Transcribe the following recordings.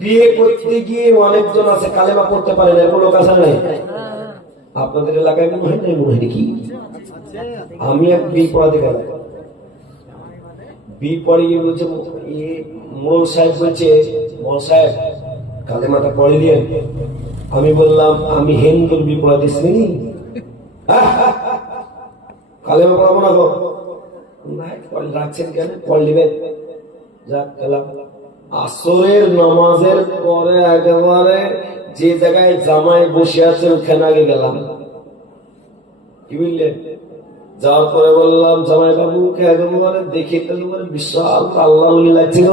বিয়ে করতে গিয়ে অনেকজন আছে কালেমা পড়তে পারে না, কোনো কাজ নাই। আপনাদের এলাকায় মনে হয় না, মনে হয় কি? আমি এক বিয়ে পড়াতে গেলাম, বিয়ে পড়ে গিয়ে বলছে মোড়ল সাহেব, বলছে মোড়ল সাহেব কালেমাটা পড়ে দিয়েন। আমি বললাম আমি হিন্দুর বিয়ে পড়াতেছি, কালেমা পড়াবো না, রাখছেন কেন, পড় নেবেন। যাক গেলাম। আসরের নামাজের পরে একেবারে যে জায়গায় জামাই বসে আছে ওখানে আগে গেলাম। কি বুঝলেন? যাওয়ার পরে বললাম জামাই বাবুকে একেবারে দেখে বিশাল আল্লাহ লাগছিল,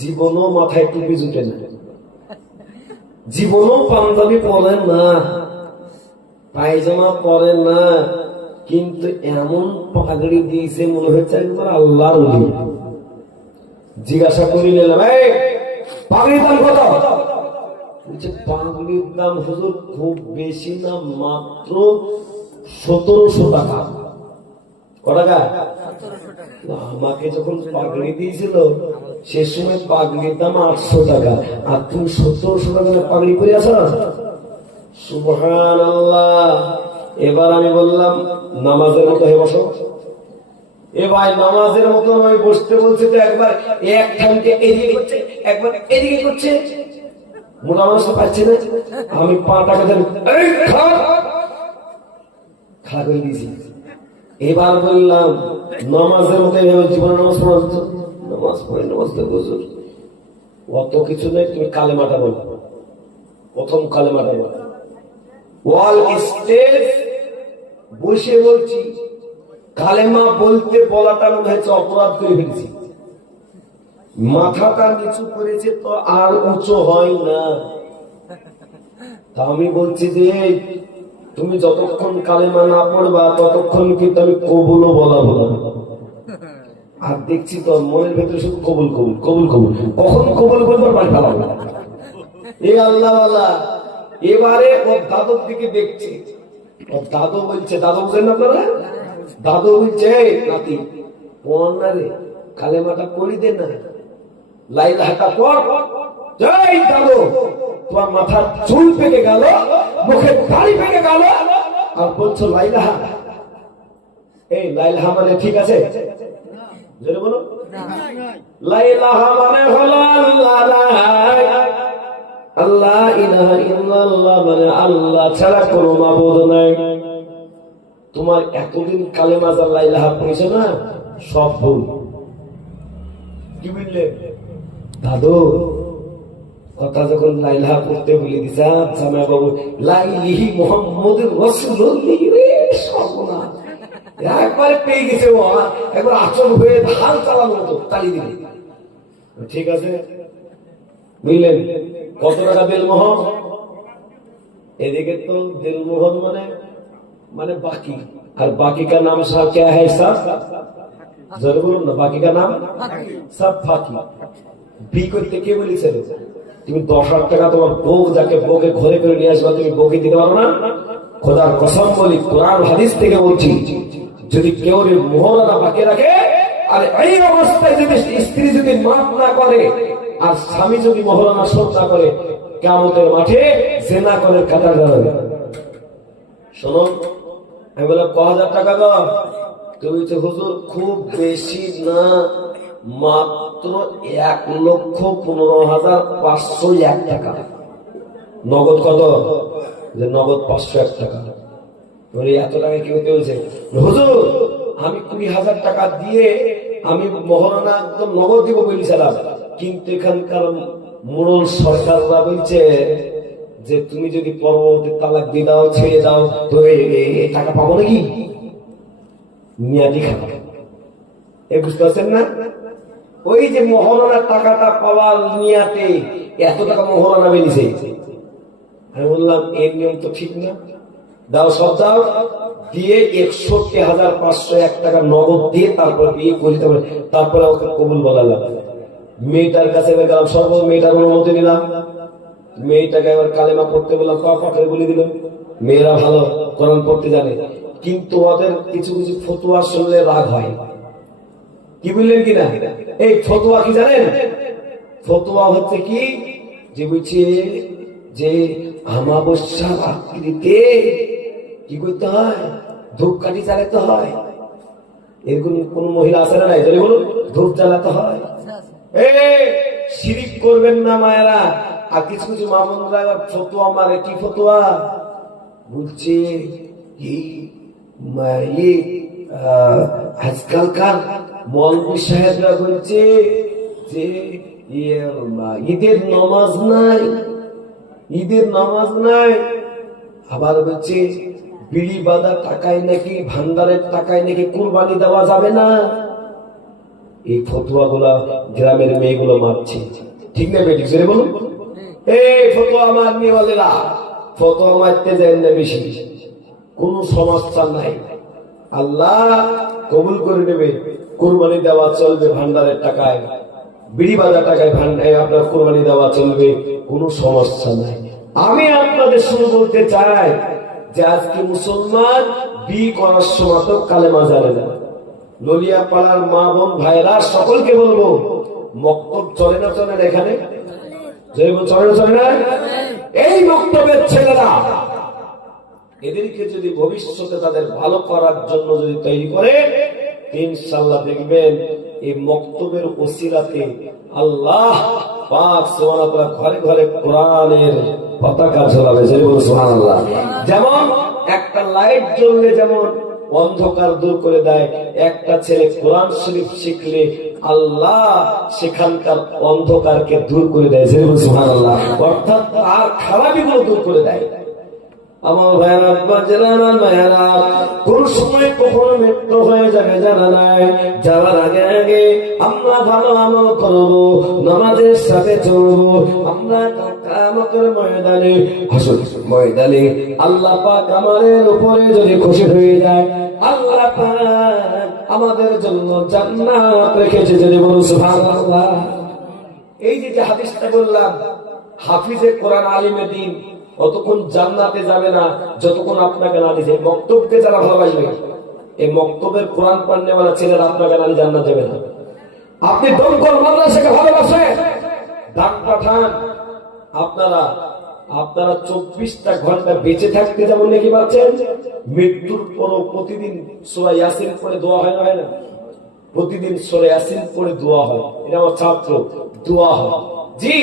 জীবনও মাথায় টুপি জুটে না, জীবনও পাঞ্জাবি পরে না, পায়জামা পরে না, কিন্তু এমন পাগড়ি দিয়েছে মনে হচ্ছে একবার আল্লাহর ওলি। জিজ্ঞাসা করি নিলাম, পাগড়ির দাম কত? বলছে পাগড়ির দাম হুজুর খুব বেশি না, মাত্র 1700 টাকা। ক টাকা? আমাকে যখন পাগড়ি দিয়েছিল সে সময় পাগড়ির দাম 800 টাকা, আর তুমি 1700 টাকা পাগড়ি করে আছো। সুবহানাল্লাহ। এবার আমি বললাম নামাজের মতো হয়ে বসো। এ ভাই নামাজের মতো আমি বসতে বলছি তো একবার এক ঠানকে এদিকে করছে, একবার এদিকে করছে, মোটা মানুষ পাচ্ছে না। আমি পাটাকে খাড়া করে দিয়েছি। এবার বললাম নামাজের মতো জীবনে নামাজ পড়া, নামাজ পড়ে নামাজ হুজুর অত কিছু নেই, তুমি কালেমাটা বলো, প্রথম কালেমাটা বলো। ওয়াল স্টেজ বসে বলছি, কালেমা বলতে বলাটা মনে হচ্ছে অপরাধ করে ফেলেছি, মাথাটা নিচু করেছে তো আর উঁচু হয় না। তা আমি বলছি যে তুমি যতক্ষণ কালেমা না পড়বা ততক্ষণ কিন্তু আমি কবুলও বলাবো না। আর দেখছি তো মনের ভেতরে শুধু কবুল কবুল কবুল কবুল, কখন কবুল বলবার বাড়ি ফেলাবো না। এ আল্লাহ আল্লাহ। এবারে ওর দাদুর দিকে দেখছি, ওর দাদু বলছে, দাদু বুঝেন না আপনারা, দাদু বলছে নাতি পড় না রে, কালেমাটা পড়ি দে না, লাইলাহাটা পড়। এই দাদু তোমার মাথার চুল পেকে গেল, মুখের দাড়ি পেকে গেল, আর বলছো লাইলাহা। এই লাইলাহা মানে ঠিক আছে জোরে বলো। লাইলাহা মানে হলো আল্লাহ, আল্লাহ ইলাহা ইল্লাল্লাহ মানে আল্লাহ ছাড়া কোনো মাবুদ নাই। তোমার এতদিন কালেমা যা লাইলাহা পড়েছে না, সব ভুল। কি বুঝলে দাদু? কথা যখন লাইলাহা পড়তে বলে দিছে, জামাই বাবু লাইলিহি মুহাম্মাদুর রাসূলুল্লাহ, সর্বনাশ একবারে পেয়ে গেছে, ও একবার আচল হয়ে ঢাল চালানো মতো তালি দিবে। ঠিক আছে বুঝলেন? কত টাকা দিলমোহর? এদিকে তো দিলমোহর মানে মানে বাকি, আর বাকি কা নাম সব क्या है सब জরুর বলুন না, বাকি কা নাম সব ফাঁকি। বি করতে কে বলেছে তুমি 10,000 টাকা তোমার বউ যাকে বউকে ঘরে করে নিয়ে আসবা, তুমি বউকে দিতে পারো না? খোদার কসম বলি, কোরআন হাদিস থেকে বলছি, যদি কেউ মোহরানা বাকি রাখে আর এই অবস্থায় যদি স্ত্রী যদি মাফ না করে আর স্বামী যদি মোহরানা শোধ না করে, কিয়ামতের মাঠে জিনা করে কাটার দাঁড়াবে। শোনো, আমি বললাম 1000 টাকা দাও। তুমি তো হুজুর খুব বেশি না, মাত্র 1,15,501 টাকা। নগদ কত? যে নগদ 501 টাকা। এত টাকা কি হতে হয়েছে হুজুর? আমি 20,000 টাকা দিয়ে আমি মহারণা একদম নগদ দিব বলেছিলাম, কিন্তু এখানকার মোড়ল সরকাররা বলছে যে তুমি যদি পরবর্তী তালাক দিয়ে দাও, ছেড়ে দাও, তো এই টাকা পাবো নাকি? মেয়াদি খাতা। বুঝতে পারছেন না? ওই যে মহারণার টাকাটা পাওয়ার নিয়াতে এত টাকা মহারণা বেরিয়েছে। আমি বললাম এর নিয়ম তো ঠিক না, দাও সব দাও, দিয়ে 61,501 টাকা নগদ দিয়ে তারপরে বিয়ে করিতে হবে, তারপরে ওকে কবুল বলালাম। মেয়েটার কাছে গেলাম, সর্ব মেয়েটার অনুমতি নিলাম, মেয়েটাকে এবার কালেমা পড়তে বললাম, পাঠে বলে দিল। মেয়েরা ভালো কোরআন পড়তে জানে, কিন্তু ওদের কিছু কিছু ফতুয়া শুনলে রাগ হয়। কি বুঝলেন কিনা? এই ফতুয়া কি জানেন? ফতোয়া হচ্ছে কি, যে বলছে যে আমাবস্যা রাত্রিতে কি করতে হয়, ধূপকাঠি জ্বালাতে হয়। এরকম কোন মহিলা আছে না? নাই, যদি বলুন ধূপ জ্বালাতে হয়। শিরিক করবেন না মায়েরা। আর কিছু কিছু মামুনরা ফতোয়া মারে, কি ফতোয়া বলছে, আজকালকার মৌলভী সাহেবরা বলছে যে ঈদের নামাজ নাই, ঈদের নামাজ নাই। আবার বলছে বিড়ি বাঁধা টাকায় নাকি, ভান্ডারের টাকায় নাকি কুরবানি দেওয়া যাবে না। এই ফতোয়া গুলা গ্রামের মেয়েগুলো মারছে, ঠিক না বেটি? জোরে বলুন। এই ফতোয়া মারনিওয়ালেরা ফতোয়া মারতে যায় না বেশি, কোন সমস্যা নাই, আল্লাহ কবুল করে নেবে। কুরবানি দেওয়া চলবে ভান্ডারের টাকায়, বিড়ি বাঁধা টাকায় আপনার কুরবানি দেওয়া চলবে, কোনো সমস্যা নাই। আমি আপনাদের শুরু বলতে চাই যে আজকে মুসলমান বিয়ে করার সময় তো কালেমা জানে না। ললিয়া পাড়ার মা বোন ভাইরা সকলকে বলবো, মক্তব চলে না, চলে না? এখানে চলে না, চলে না? এই মক্তবের ছেলেরা, এদেরকে যদি ভবিষ্যতে তাদের ভালো করার জন্য যদি তৈরি করে, ইনশাআল্লাহ দেখবেন এই মক্তবের ওসিলাতে আল্লাহ পাক সুবহানাহু ওয়া তাআলা ঘরে ঘরে কোরআনের পতাকা ঝোলাবে। সুবহানাল্লাহ। যেমন একটা লাইট জ্বললে যেমন অন্ধকার দূর করে দেয়, একটা ছেলে কোরআন শরীফ শিখলে আল্লাহ সেখানকার অন্ধকারকে দূর করে দেয়। সুবহানাল্লাহ। অর্থাৎ আর খারাপিগুলো দূর করে দেয়। আমার ভাইয়েরা, আমার ভাইয়েরা, কোন সময় কখনো মৃত্যু হয়ে যাবে জানা নাই। যাওয়ার আগে আগে আমরা ভালো আমল করবো, নামাজের সাথে চলবো। আমরা কিয়ামতের ময়দানে, হাসরের ময়দানে আল্লাহ পাক আমাদের উপরে যদি খুশি হয়ে যায়, আল্লাহ পাক আমাদের জন্য জান্নাত রেখেছে। যদি বলুন সুবহানাল্লাহ। এই যে হাদিসটা বললাম, হাফিজে কোরআন আলিমে দ্বীন অতক্ষণ জান্নাতে যাবে না যতক্ষণ আপনাকে না দিছে। মক্তবকে যারা ভালোবাসবে, এই মক্তবের কোরআন পান্নেওয়ালা ছেলেরা আপনাকে না জান্নাত যাবে না। আপনি দমকল মাদ্রাসাকে ভালোবাসেন, ডাক পাঠান, আপনারা 24টা ঘন্টা বেঁচে থাকতে যেমন নাকি পাচ্ছেন, মৃত্যুর পরও প্রতিদিন সূরা ইয়াসিন পড়ে দোয়া হয় না? হয় না? প্রতিদিন সূরা ইয়াসিন পড়ে দোয়া হয়। এটা আমার ছাত্র, দোয়া হয়। জি।